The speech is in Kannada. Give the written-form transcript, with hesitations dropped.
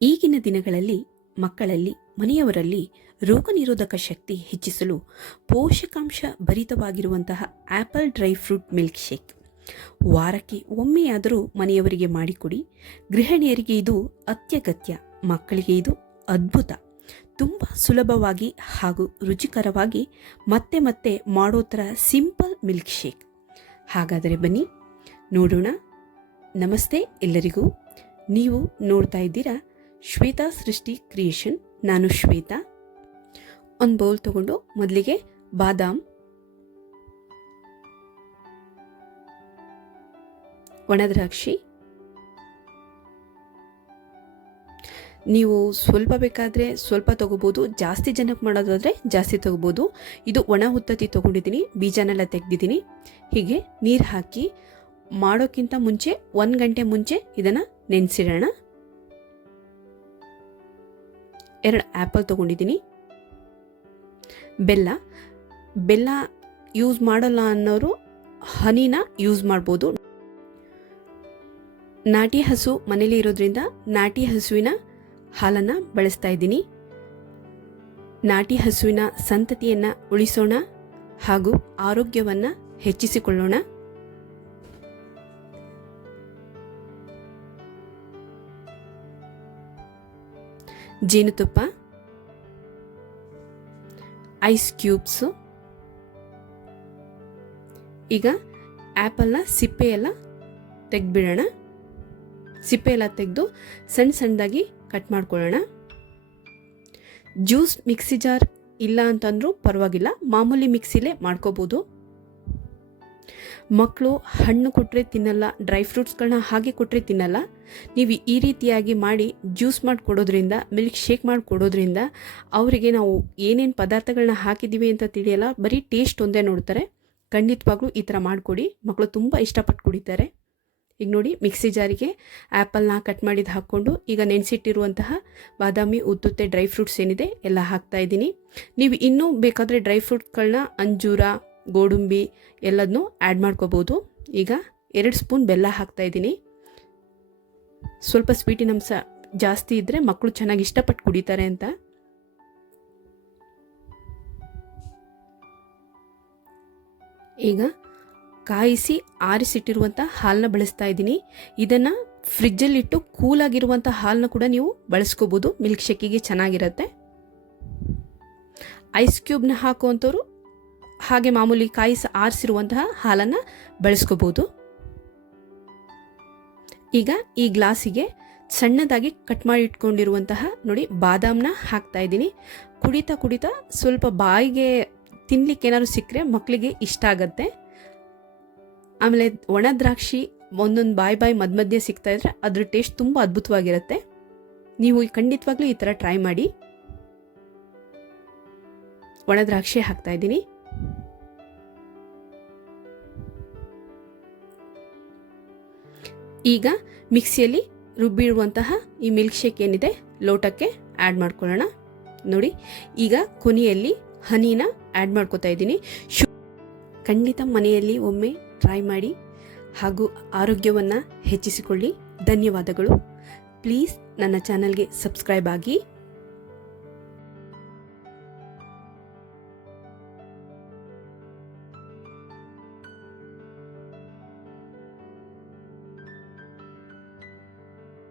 ಈಗಿನ ದಿನಗಳಲ್ಲಿ ಮಕ್ಕಳಲ್ಲಿ ಮನೆಯವರಲ್ಲಿ ರೋಗನಿರೋಧಕ ಶಕ್ತಿ ಹೆಚ್ಚಿಸಲು ಪೋಷಕಾಂಶ ಭರಿತವಾಗಿರುವಂತಹ apple dry fruit milk shake ವಾರಕ್ಕೆ ಒಮ್ಮೆಯಾದರೂ ಮನೆಯವರಿಗೆ ಮಾಡಿಕೊಡಿ. ಗೃಹಿಣಿಯರಿಗೆ ಇದು ಅತ್ಯಗತ್ಯ, ಮಕ್ಕಳಿಗೆ ಇದು ಅದ್ಭುತ. ತುಂಬ ಸುಲಭವಾಗಿ ಹಾಗೂ ರುಚಿಕರವಾಗಿ ಮತ್ತೆ ಮತ್ತೆ ಮಾಡೋ ಥರ ಸಿಂಪಲ್ ಮಿಲ್ಕ್ ಶೇಕ್. ಹಾಗಾದರೆ ಬನ್ನಿ ನೋಡೋಣ. ನಮಸ್ತೆ ಎಲ್ಲರಿಗೂ. ನೀವು ನೋಡ್ತಾ ಇದ್ದೀರಾ ಶ್ವೇತಾ ಸೃಷ್ಟಿ ಕ್ರಿಯೇಷನ್. ನಾನು ಶ್ವೇತಾ. ಒಂದು ಬೌಲ್ ತಗೊಂಡು ಮೊದಲಿಗೆ ಬಾದಾಮ್, ಒಣದ್ರಾಕ್ಷಿ, ನೀವು ಸ್ವಲ್ಪ ಬೇಕಾದರೆ ಸ್ವಲ್ಪ ತಗೋಬೋದು, ಜಾಸ್ತಿ ಜನಕ್ಕೆ ಮಾಡೋದಾದರೆ ಜಾಸ್ತಿ ತಗೋಬೋದು. ಇದು ಒಣ ಉತ್ತತ್ತಿ ತೊಗೊಂಡಿದ್ದೀನಿ, ಬೀಜನೆಲ್ಲ ತೆಗೆದಿದ್ದೀನಿ. ಹೀಗೆ ನೀರು ಹಾಕಿ ಮಾಡೋಕ್ಕಿಂತ ಮುಂಚೆ 1 ಗಂಟೆ ಮುಂಚೆ ಇದನ್ನು ನೆನೆಸಿಡೋಣ. 2 ಆ್ಯಪಲ್ ತೊಗೊಂಡಿದ್ದೀನಿ. ಬೆಲ್ಲ ಯೂಸ್ ಮಾಡಲ್ಲ ಅನ್ನೋರು ಹನಿನ ಯೂಸ್ ಮಾಡ್ಬೋದು. ನಾಟಿ ಹಸು ಮನೇಲಿ ಇರೋದ್ರಿಂದ ನಾಟಿ ಹಸುವಿನ ಹಾಲನ್ನು ಬಳಸ್ತಾ ಇದ್ದೀನಿ. ನಾಟಿ ಹಸುವಿನ ಸಂತತಿಯನ್ನು ಉಳಿಸೋಣ ಹಾಗೂ ಆರೋಗ್ಯವನ್ನು ಹೆಚ್ಚಿಸಿಕೊಳ್ಳೋಣ. ಜೇನುತುಪ್ಪ, ಐಸ್ ಕ್ಯೂಬ್ಸು. ಈಗ ಆ್ಯಪಲ್ನ ಸಿಪ್ಪೆ ಎಲ್ಲ ತೆಗೆದ್ಬಿಡೋಣ. ಸಿಪ್ಪೆ ಎಲ್ಲ ತೆಗೆದು ಸಣ್ಣದಾಗಿ ಕಟ್ ಮಾಡ್ಕೊಳ್ಳೋಣ. ಜ್ಯೂಸ್ ಮಿಕ್ಸಿ ಜಾರ್ ಇಲ್ಲ ಅಂತಂದ್ರೂ ಪರವಾಗಿಲ್ಲ, ಮಾಮೂಲಿ ಮಿಕ್ಸಿಲೇ ಮಾಡ್ಕೋಬೋದು. ಮಕ್ಕಳು ಹಣ್ಣು ಕೊಟ್ಟರೆ ತಿನ್ನಲ್ಲ, ಡ್ರೈ ಫ್ರೂಟ್ಸ್ಗಳನ್ನ ಹಾಗೆ ಕೊಟ್ಟರೆ ತಿನ್ನಲ್ಲ. ನೀವು ಈ ರೀತಿಯಾಗಿ ಮಾಡಿ ಜ್ಯೂಸ್ ಮಾಡಿ ಕೊಡೋದ್ರಿಂದ, ಮಿಲ್ಕ್ ಶೇಕ್ ಮಾಡಿ ಕೊಡೋದ್ರಿಂದ ಅವರಿಗೆ ನಾವು ಏನೇನು ಪದಾರ್ಥಗಳನ್ನ ಹಾಕಿದ್ದೀವಿ ಅಂತ ತಿಳಿಯಲ್ಲ, ಬರೀ ಟೇಸ್ಟ್ ಒಂದೇ ನೋಡ್ತಾರೆ. ಖಂಡಿತವಾಗ್ಲೂ ಈ ಥರ ಮಾಡಿಕೊಡಿ, ಮಕ್ಕಳು ತುಂಬ ಇಷ್ಟಪಟ್ಟು ಕುಡಿತಾರೆ. ಈಗ ನೋಡಿ, ಮಿಕ್ಸಿ ಜಾರಿಗೆ ಆ್ಯಪಲ್ನ ಕಟ್ ಮಾಡಿದ್ದು ಹಾಕ್ಕೊಂಡು ಈಗ ನೆನೆಸಿಟ್ಟಿರುವಂತಹ ಬಾದಾಮಿ, ಉತ್ತುತ್ತೆ, ಡ್ರೈ ಫ್ರೂಟ್ಸ್ ಏನಿದೆ ಎಲ್ಲ ಹಾಕ್ತಾಯಿದ್ದೀನಿ. ನೀವು ಇನ್ನೂ ಬೇಕಾದರೆ ಡ್ರೈ ಫ್ರೂಟ್ಸ್ಗಳನ್ನ ಅಂಜೂರ, ಗೋಡಂಬಿ ಎಲ್ಲದನ್ನೂ ಆ್ಯಡ್ ಮಾಡ್ಕೋಬೋದು. ಈಗ 2 ಸ್ಪೂನ್ ಬೆಲ್ಲ ಹಾಕ್ತಾಯಿದ್ದೀನಿ. ಸ್ವಲ್ಪ ಸ್ವೀಟಿನ ಅಂಶ ಜಾಸ್ತಿ ಇದ್ದರೆ ಮಕ್ಕಳು ಚೆನ್ನಾಗಿ ಇಷ್ಟಪಟ್ಟು ಕುಡಿತಾರೆ ಅಂತ. ಈಗ ಕಾಯಿಸಿ ಆರಿಸಿಟ್ಟಿರುವಂಥ ಹಾಲನ್ನ ಬಳಸ್ತಾ ಇದ್ದೀನಿ. ಇದನ್ನು ಫ್ರಿಜ್ಜಲ್ಲಿಟ್ಟು ಕೂಲಾಗಿರುವಂಥ ಹಾಲನ್ನ ಕೂಡ ನೀವು ಬಳಸ್ಕೋಬೋದು, ಮಿಲ್ಕ್ ಶೇಕಿಗೆ ಚೆನ್ನಾಗಿರುತ್ತೆ. ಐಸ್ ಕ್ಯೂಬ್ನ ಹಾಕುವಂಥವ್ರು ಹಾಗೆ ಮಾಮೂಲಿ ಕಾಯಿಸಿ ಆರಿಸಿರುವಂತಹ ಹಾಲನ್ನು ಬಳಸ್ಕೋಬೋದು. ಈಗ ಈ ಗ್ಲಾಸಿಗೆ ಸಣ್ಣದಾಗಿ ಕಟ್ ಮಾಡಿ ಇಟ್ಕೊಂಡಿರುವಂತಹ ನೋಡಿ ಬಾದಾಮನ್ನ ಹಾಕ್ತಾ ಇದ್ದೀನಿ. ಕುಡಿತಾ ಕುಡಿತಾ ಸ್ವಲ್ಪ ಬಾಯಿಗೆ ತಿನ್ಲಿಕ್ಕೆ ಏನಾದ್ರು ಸಿಕ್ಕರೆ ಮಕ್ಕಳಿಗೆ ಇಷ್ಟ ಆಗುತ್ತೆ. ಆಮೇಲೆ ಒಣ ದ್ರಾಕ್ಷಿ ಒಂದೊಂದು ಬಾಯಿ ಮಧ್ಯೆ ಸಿಗ್ತಾ ಇದ್ರೆ ಅದ್ರ ಟೇಸ್ಟ್ ತುಂಬ ಅದ್ಭುತವಾಗಿರುತ್ತೆ. ನೀವು ಖಂಡಿತವಾಗ್ಲೂ ಈ ಥರ ಟ್ರೈ ಮಾಡಿ. ಒಣ ದ್ರಾಕ್ಷಿ ಹಾಕ್ತಾ ಇದ್ದೀನಿ. ಈಗ ಮಿಕ್ಸಿಯಲ್ಲಿ ರುಬ್ಬಿರುವಂತಹ ಈ ಮಿಲ್ಕ್ ಶೇಕ್ ಏನಿದೆ ಲೋಟಕ್ಕೆ ಆ್ಯಡ್ ಮಾಡ್ಕೊಳ್ಳೋಣ. ನೋಡಿ, ಈಗ ಕೊನೆಯಲ್ಲಿ ಹನಿನ ಆ್ಯಡ್ ಮಾಡ್ಕೊತಾ ಇದ್ದೀನಿ. ಖಂಡಿತ ಮನೆಯಲ್ಲಿ ಒಮ್ಮೆ ಟ್ರೈ ಮಾಡಿ ಹಾಗೂ ಆರೋಗ್ಯವನ್ನು ಹೆಚ್ಚಿಸಿಕೊಳ್ಳಿ. ಧನ್ಯವಾದಗಳು. ಪ್ಲೀಸ್ ನನ್ನ ಚಾನಲ್ಗೆ ಸಬ್ಸ್ಕ್ರೈಬ್ ಆಗಿ.